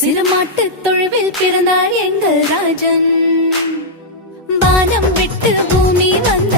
சிறுமாட்டு தொழுவில் பிறந்தார் எங்கள் ராஜன். வானம் விட்டு பூமி வந்த